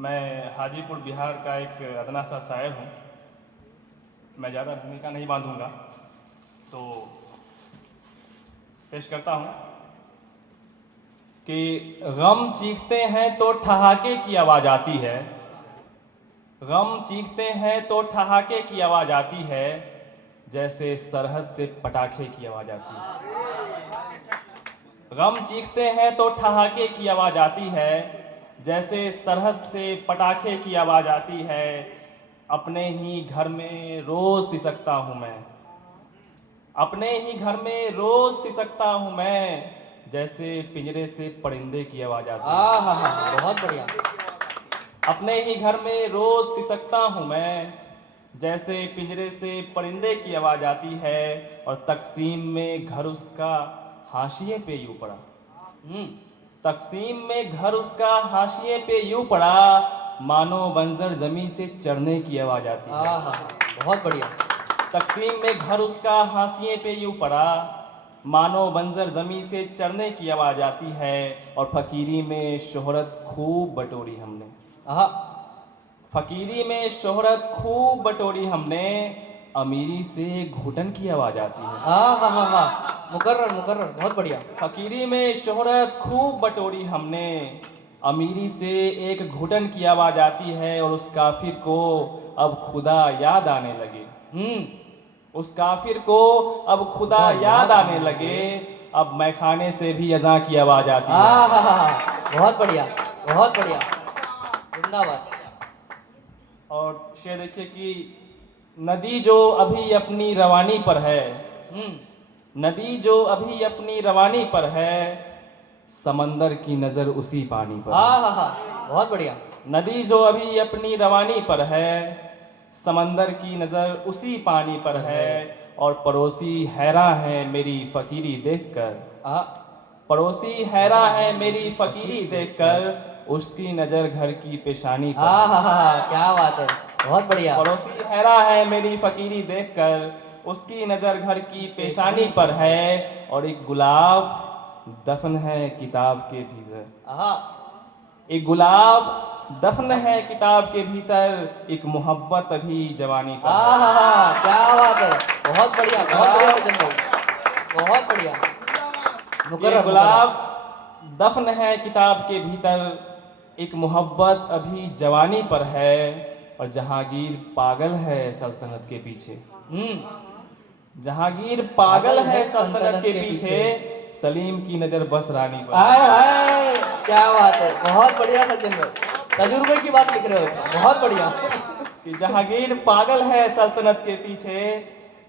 मैं हाजीपुर बिहार का एक अदना सा शायर हूँ। मैं ज़्यादा भूमिका नहीं बांधूंगा, तो पेश करता हूँ कि गम चीखते हैं तो ठहाके की आवाज़ आती है। गम चीखते हैं तो ठहाके की आवाज़ आती है, जैसे सरहद से पटाखे की आवाज़ आती है। गम चीखते हैं तो ठहाके की आवाज़ आती है, जैसे सरहद से पटाखे की आवाज़ आती है। अपने ही घर में रोज़ सिसकता हूँ मैं, अपने ही घर में रोज़ सिसकता हूँ मैं, जैसे पिंजरे से परिंदे की आवाज़ आती है। हाँ, बहुत बढ़िया। अपने ही घर में रोज़ सिसकता हूँ मैं, जैसे पिंजरे से परिंदे की आवाज़ आती है। और तकसीम में घर उसका हाशिए पे यूँ पड़ा, तकसीम में घर उसका हाशिए पे यूँ पड़ा, मानो बंजर जमी से चढ़ने की आवाज़ आती है। हाँ, बहुत बढ़िया। तकसीम में घर उसका हाशिए पे यूँ पड़ा, मानो बंजर जमी से चढ़ने की आवाज़ आती है। और फकीरी में शोहरत खूब बटोरी हमने, हाँ, फकीरी में शोहरत खूब बटोरी हमने, अमीरी से घुटन की आवाज़ आती है। हाँ, मुकर्रर मुकर्रर, बहुत बढ़िया। फकीरी में शोहरत खूब बटोरी हमने, अमीरी से एक घुटन की आवाज़ आती है। और उस काफिर को अब खुदा याद आने लगे, उस काफिर को अब खुदा याद आने लगे, अब मैखाने से भी अज़ां की आवाज़ आती है। हाँ, बहुत बढ़िया, बहुत बढ़िया, जिंदाबाद। और शेर देखिए कि नदी जो अभी अपनी रवानी पर है, नदी जो अभी अपनी रवानी पर है, समंदर की नज़र उसी पानी पर है। हाँ, बहुत बढ़िया। नदी जो अभी अपनी रवानी पर है, समंदर की नज़र उसी पानी पर है। और पड़ोसी हैरान है मेरी फ़कीरी देखकर, हाँ, पड़ोसी हैरान है मेरी फ़कीरी देखकर, उसकी नज़र घर की पेशानी पर है। हाँ, क्या बात है, बहुत बढ़िया। पड़ोसी हैरान है मेरी फ़कीरी देखकर, उसकी नज़र घर की पेशानी पर है। और एक गुलाब दफन है किताब के भीतर, हाँ, एक गुलाब दफन है किताब के भीतर, एक मोहब्बत अभी जवानी पर है। क्या बात है, बहुत बढ़िया, बहुत बढ़िया सज्जन भाई, बहुत बढ़िया। ये मुकर्रर गुलाब मुकर्रर। दफन है किताब के भीतर, एक मोहब्बत अभी जवानी पर है। और जहांगीर पागल है सल्तनत के पीछे, जहांगीर पागल है सल्तनत के पीछे, सलीम की नज़र बस रानी पर है। हाय, क्या बात है, बहुत बढ़िया सज्जन भाई, तजुर्बे की बात लिख रहे हो, बहुत बढ़िया। कि जहांगीर पागल है सल्तनत के पीछे,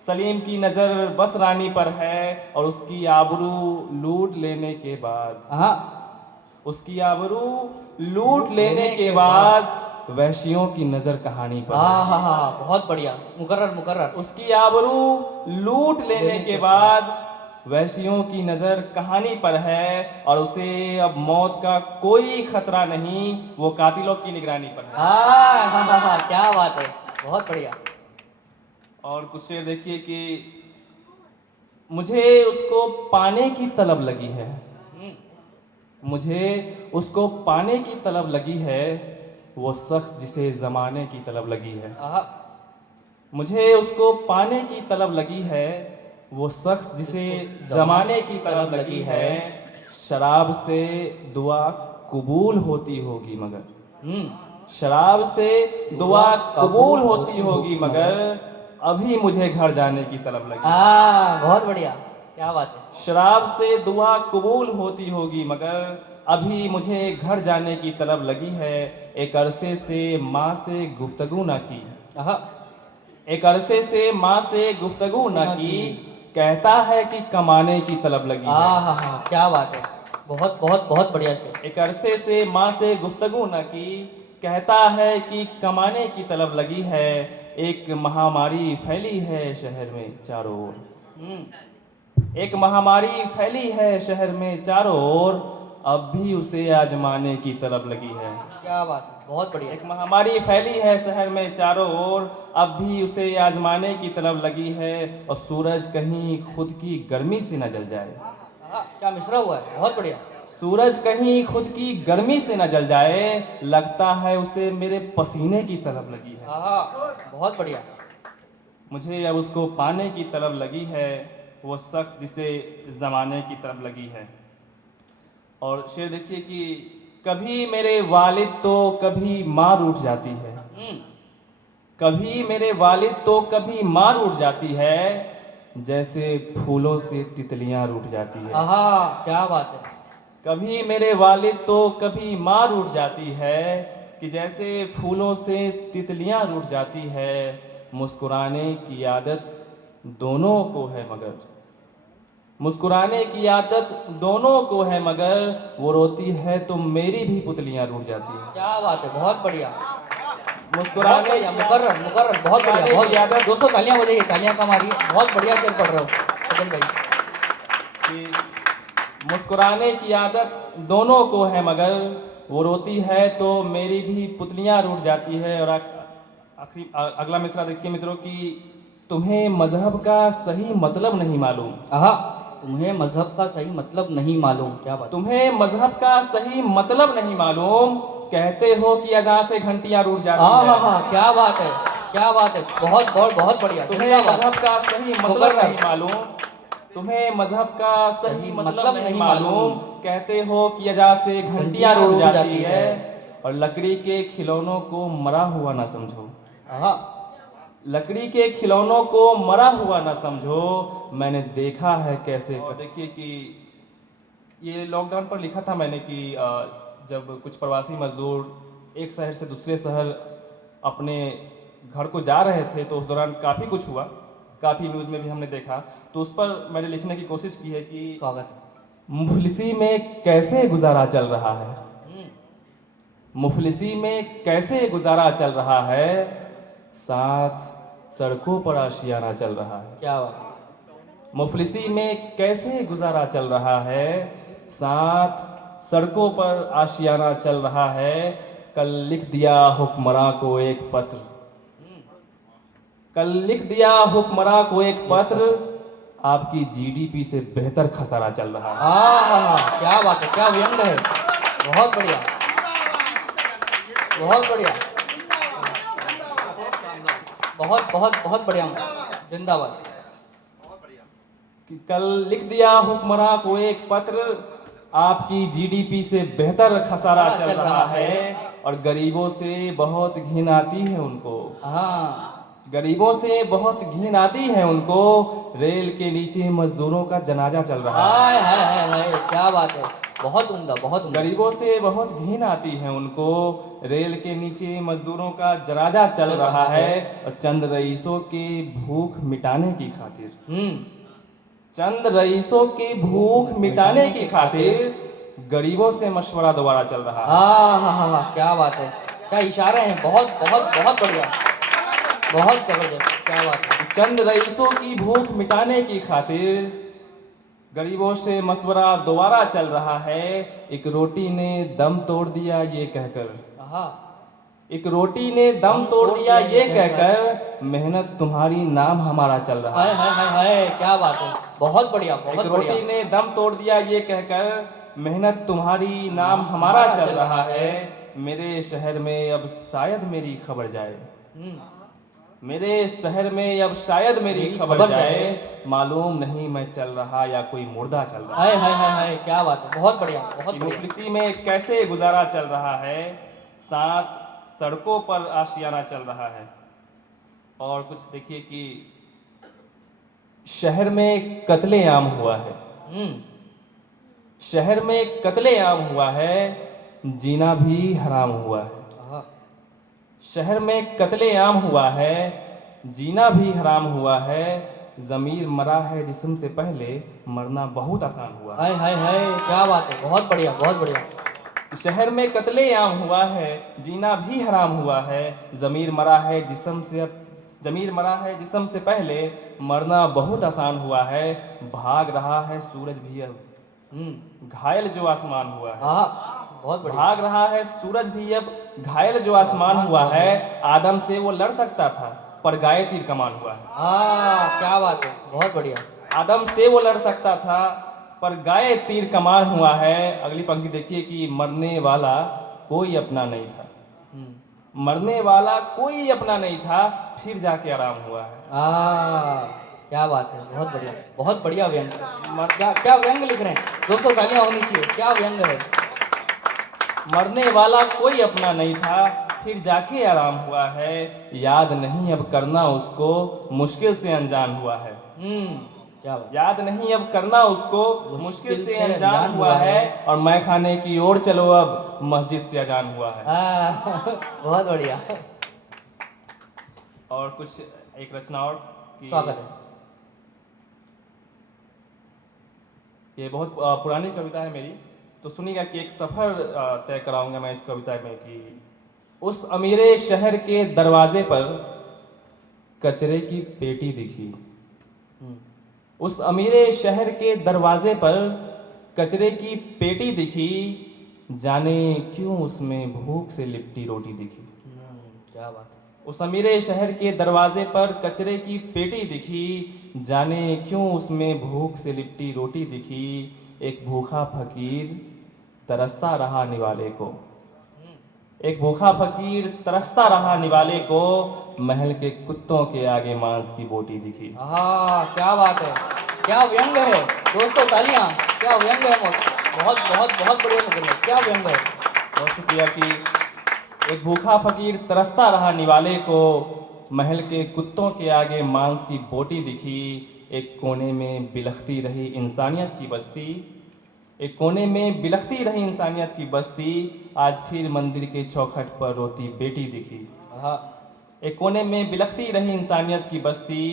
सलीम की नज़र बस रानी पर है। और उसकी आबरू लूट लेने के बाद, हाँ, उसकी आबरू लूट लेने के बाद, वहशियों की नज़र कहानी पर है। हाँ, बहुत बढ़िया, मुकर्रर मुकर्रर। उसकी आबरू लूट लेने के बाद, वहशियों की नज़र कहानी पर है। और उसे अब मौत का कोई खतरा नहीं, वो कातिलों की निगरानी पर है। हाँ, क्या बात है, बहुत बढ़िया। और कुछ शेर देखिए कि मुझे उसको पाने की तलब लगी है, मुझे उसको पाने की तलब लगी है, वो शख्स जिसे ज़माने की तलब लगी है। हाँ, मुझे उसको पाने की तलब लगी है, वो शख्स जिसे ज़माने की तलब लगी है। शराब से दुआ कबूल होती होगी मगर, शराब से दुआ कबूल होती होगी मगर, अभी मुझे घर जाने की तलब लगी है। बहुत बढ़िया, क्या बात है। शराब से दुआ कबूल होती होगी मगर, अभी मुझे घर जाने की तलब लगी है। एक अरसे से माँ से गुफ्तगू ना की, हाँ, एक अरसे से माँ से गुफ्तगू ना की, कहता है कि कमाने की तलब लगी है। क्या बात है, बहुत बहुत बहुत बढ़िया से। एक अरसे से माँ से गुफ्तगू न की, कहता है कि कमाने की तलब लगी है। एक महामारी फैली है शहर में चारों ओर, एक महामारी फैली है शहर में चारों ओर, अब भी उसे आजमाने की तलब लगी है। क्या बात है, बहुत बढ़िया। एक महामारी फैली है शहर में चारों ओर, अब भी उसे आजमाने की तलब लगी है। और सूरज कहीं खुद की गर्मी से न जल जाए, क्या मिश्रा हुआ है, बहुत बढ़िया। सूरज कहीं खुद की गर्मी से न जल जाए, लगता है उसे मेरे पसीने की तलब लगी है। बहुत बढ़िया। मुझे अब उसको पाने की तलब लगी है, वो शख्स जिसे ज़माने की तलब लगी है। और शेर देखिए कि कभी मेरे वालिद तो कभी माँ रूठ जाती है, कभी मेरे वालिद तो कभी माँ रूठ जाती है, जैसे फूलों से तितलियां रूठ जाती है। क्या बात है। कभी मेरे वालिद तो कभी माँ रूठ जाती है, कि जैसे फूलों से तितलियां रूठ जाती है। मुस्कुराने की आदत दोनों को है मगर, मुस्कुराने की आदत दोनों को है मगर, वो रोती है तो मेरी भी पुतलियां रूठ जाती है। क्या बात है, बहुत बढ़िया। मुस्कुराने मुकर्रर मुकर्रर, बहुत बढ़िया, बहुत बढ़िया। दोस्तों तालियां बजाइए, तालियां का मारिए, बहुत बढ़िया शेर पढ़ रहे हो सचिन भाई। कि मुस्कुराने की आदत दोनों को है मगर, वो रोती है तो मेरी भी पुतलियां रूठ जाती है। और आखिरी अगला मिसरा देखिए मित्रों कि तुम्हें मजहब का सही मतलब नहीं मालूम। तुम्हें मजहब का सही मतलब नहीं मालूम, क्या बात। तुम्हें मजहब का सही मतलब नहीं मालूम, कहते हो कि अज़ान से घंटियां रूठ जाती है। क्या बात है, क्या बात है, बहुत बहुत बहुत बढ़िया। तुम्हें मजहब का सही मतलब नहीं मालूम, तुम्हें मजहब का सही मतलब नहीं मालूम, कहते हो कि अज़ान से घंटियां रूठ जाती है। और लकड़ी के खिलौनों को मरा हुआ ना समझो, लकड़ी के खिलौनों को मरा हुआ ना समझो, मैंने देखा है कैसे। और देखिए कि ये लॉकडाउन पर लिखा था मैंने कि जब कुछ प्रवासी मजदूर एक शहर से दूसरे शहर अपने घर को जा रहे थे, तो उस दौरान काफ़ी कुछ हुआ, काफ़ी न्यूज़ में भी हमने देखा। तो उस पर मैंने लिखने की कोशिश की है कि स्वागत। मुफलिसी में कैसे गुजारा चल रहा है, मुफलिसी में कैसे गुजारा चल रहा है, साथ सड़कों पर आशियाना चल रहा है। क्या बात। मुफलिसी में कैसे गुजारा चल रहा है, साथ सड़कों पर आशियाना चल रहा है। कल लिख दिया हुक्मरां को एक पत्र, कल लिख दिया हुक्मरां को एक पत्र, आपकी जीडीपी से बेहतर खसारा चल रहा है। क्या बात है, क्या व्यंग है, बहुत बढ़िया, बहुत बढ़िया, बहुत बहुत बहुत बढ़िया, जिंदाबाद। कि कल लिख दिया हुक्मरां को एक पत्र, आपकी जीडीपी से बेहतर खसारा चल रहा है। और गरीबों से बहुत घिन आती है उनको, गरीबों से बहुत घिन आती है उनको, रेल के नीचे मजदूरों का जनाजा चल रहा है। क्या बात है, बहुत उम्दा, बहुत उम्दा। गरीबों से बहुत घिन आती है उनको, रेल के नीचे मजदूरों का जनाजा चल रहा है। और चंद रईसों की भूख मिटाने की खातिर, चंद रईसों की भूख मिटाने की खातिर, गरीबों से मशवरा दोबारा चल रहा है। क्या बात है, क्या इशारे हैं, बहुत बहुत बहुत बढ़िया, बहुत जबरदस्त, क्या बात है। चंद रईसों की भूख मिटाने की खातिर, गरीबों से मशवरा दोबारा चल रहा है। एक रोटी ने दम तोड़ दिया ये कहकर, एक रोटी ने दम तोड़ दिया ये कहकर, मेहनत तुम्हारी नाम हमारा चल रहा है। क्या बात है, बहुत बढ़िया, बहुत एक रोटी ने दम तोड़ दिया ये कहकर, मेहनत तुम्हारी नाम हमारा चल रहा है। मेरे शहर में अब शायद मेरी खबर जाए, मेरे शहर में अब शायद मेरी खबर जाए, मालूम नहीं मैं चल रहा या कोई मुर्दा चल रहा है। क्या बात है, बहुत बढ़िया, बहुत बढ़िया। मुफलिसी में कैसे गुजारा चल रहा है, साथ सड़कों पर आशियाना चल रहा है। और कुछ देखिए कि शहर में कत्लेआम हुआ है, शहर में कत्लेआम हुआ है, जीना भी हराम हुआ है। शहर में कत्लेआम हुआ है, जीना भी हराम हुआ है, ज़मीर मरा है जिस्म से पहले, मरना बहुत आसान हुआ है। क्या बात है, बहुत बढ़िया, बहुत बढ़िया। शहर में कत्लेआम हुआ है, जीना भी हराम हुआ है, ज़मीर मरा है जिस्म से, ज़मीर मरा है जिस्म से पहले, मरना बहुत आसान हुआ है। भाग रहा है सूरज भी अब, घायल जो आसमान हुआ है। बहुत बढ़िया। भाग रहा है सूरज भी अब, घायल जो आसमान हुआ है। आदम से वो लड़ सकता था पर गाय तीर कमान हुआ है। क्या बात है, बहुत बढ़िया। आदम से वो लड़ सकता था पर गाये तीर कमार हुआ है। अगली पंक्ति देखिए कि मरने वाला कोई अपना नहीं था। मरने वाला कोई अपना नहीं था, फिर जाके आराम हुआ है। क्या बात है, बहुत बढ़िया व्यंग। क्या क्या व्यंग लिख रहे हैं दोस्तों, तालियां होनी चाहिए। क्या व्यंग है। मरने वाला कोई अपना नहीं था, फिर जाके आराम हुआ है। याद नहीं अब करना उसको, मुश्किल से अनजान हुआ है। क्या बात। याद नहीं अब करना उसको, मुश्किल से अनजान हुआ है। और मैं खाने की ओर चलो अब, मस्जिद से अजान हुआ है। बहुत बढ़िया। और कुछ एक रचना और कि स्वागत है। ये बहुत पुरानी कविता है मेरी, तो सुनिएगा कि एक सफ़र तय कराऊंगा मैं इस कविता में कि उस अमीरे शहर के दरवाजे पर कचरे की पेटी दिखी। उस अमीरे शहर के दरवाजे पर कचरे की पेटी दिखी, जाने क्यों उसमें भूख से लिपटी रोटी दिखी। क्या बात है। उस अमीरे शहर के दरवाजे पर कचरे की पेटी दिखी, जाने क्यों उसमें भूख से लिपटी रोटी दिखी। एक भूखा फकीर तरसता रहा निवाले को, एक भूखा फकीर तरसता रहा निवाले को, महल के कुत्तों के आगे मांस की बोटी दिखी। क्या बात है, क्या व्यंग है दोस्तों, तालियां। क्या व्यंग है, बहुत बढ़िया लग रही है। क्या व्यंग है। बहुत शुक्रिया कि एक भूखा फकीर तरसता रहा निवाले को, महल के कुत्तों के आगे मांस की बोटी दिखी। एक कोने में बिलखती रही इंसानियत की बस्ती, एक कोने में बिलखती रही इंसानियत की बस्ती, आज फिर मंदिर के चौखट पर रोती बेटी दिखी। एक कोने में बिलखती रही इंसानियत की बस्ती,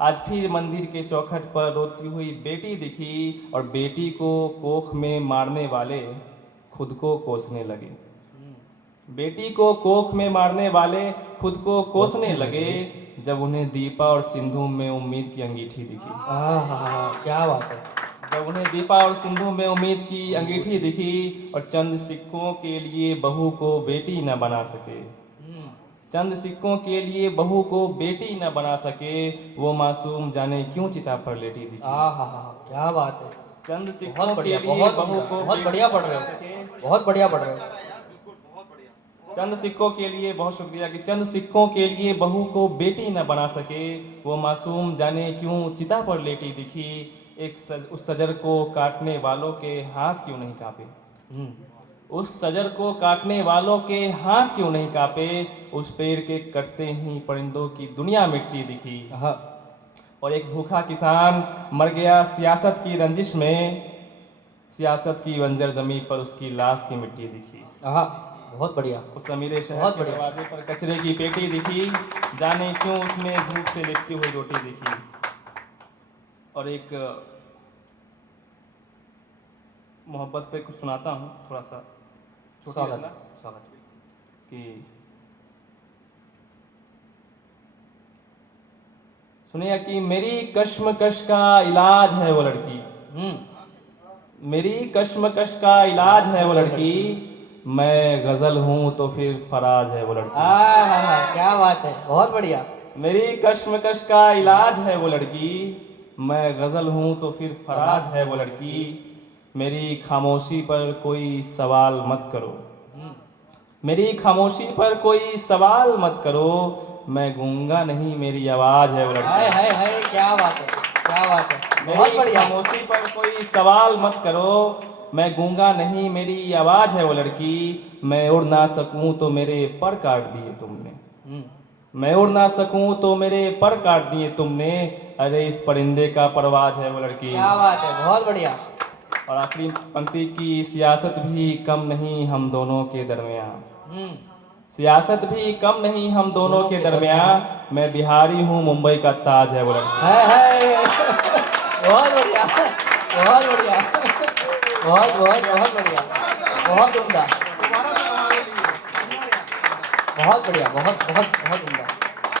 आज फिर मंदिर के चौखट पर रोती हुई बेटी दिखी। और बेटी को कोख में मारने वाले खुद को कोसने लगे। बेटी को कोख में मारने वाले खुद को कोसने लगे, जब उन्हें दीपा और सिंधु में उम्मीद की अंगीठी दिखी। क्या बात है। जब उन्हें दीपा और सिंधु में उम्मीद की अंगीठी दिखी, और चंद सिक्कों के लिए बहू को बेटी न बना सके, चंद सिक्कों के लिए बहू को बेटी न बना सके, वो मासूम जाने क्यों चिता पर लेटी दिखी। क्या बात है। चंद सिक्कों के लिए बहुत बहू को बहुत बढ़िया पढ़ रहे हो, बहुत बढ़िया पढ़ रहे हो। चंद सिक्कों के लिए, बहुत शुक्रिया कि चंद सिक्कों के लिए बहू को बेटी न बना सके, वो मासूम जाने क्यों चिता पर लेटी दिखी। उस सजर को काटने वालों के हाथ क्यों नहीं कांपे, उस सजर को काटने वालों के हाथ क्यों नहीं कांपे, उस पेड़ के कटते ही परिंदों की दुनिया मिटती दिखी। और एक भूखा किसान मर गया सियासत की रंजिश में, सियासत की बंजर जमीन पर उसकी लाश की मिट्टी दिखी। बहुत बढ़िया। उस अमीरे शहर के दरवाजे पर कचरे की पेटी दिखी, जाने क्यों उसमें भूख से लिपटी हुई रोटी दिखी। और एक मोहब्बत पे कुछ सुनाता हूँ, थोड़ा सा छोटा रचना कि सुनिए कि मेरी कश्मकश का इलाज है वो लड़की, मेरी कश्मकश का इलाज है वो लड़की, मैं गजल हूँ तो फिर फराज है वो लड़की। क्या बात है, बहुत बढ़िया। मेरी कश्मकश का इलाज है वो लड़की, मैं गजल हूँ तो फिर फराज है वो लड़की। मेरी खामोशी पर कोई सवाल मत करो, मेरी खामोशी पर कोई सवाल मत करो, मैं गूंगा नहीं मेरी आवाज है वो लड़की। हाय क्या बात है, क्या बात है, बहुत बढ़िया। खामोशी पर कोई सवाल मत करो, मैं गूंगा नहीं मेरी आवाज है वो लड़की। मैं उड़ ना सकूं तो मेरे पर काट दिए तुमने, मैं उड़ ना सकूं तो मेरे पर काट दिए तुमने, अरे इस परिंदे का परवाज है वो लड़की। क्या बात है, बहुत बढ़िया। और आखिरी पंक्ति की सियासत भी कम नहीं हम दोनों के दरमियान, सियासत भी कम नहीं हम दोनों के दरमियान, मैं बिहारी हूँ मुंबई का ताज है वो लड़की। बहुत बढ़िया, बहुत बढ़िया, बहुत बढ़िया, बहुत उम्दा, बहुत बढ़िया, बहुत उम्दा।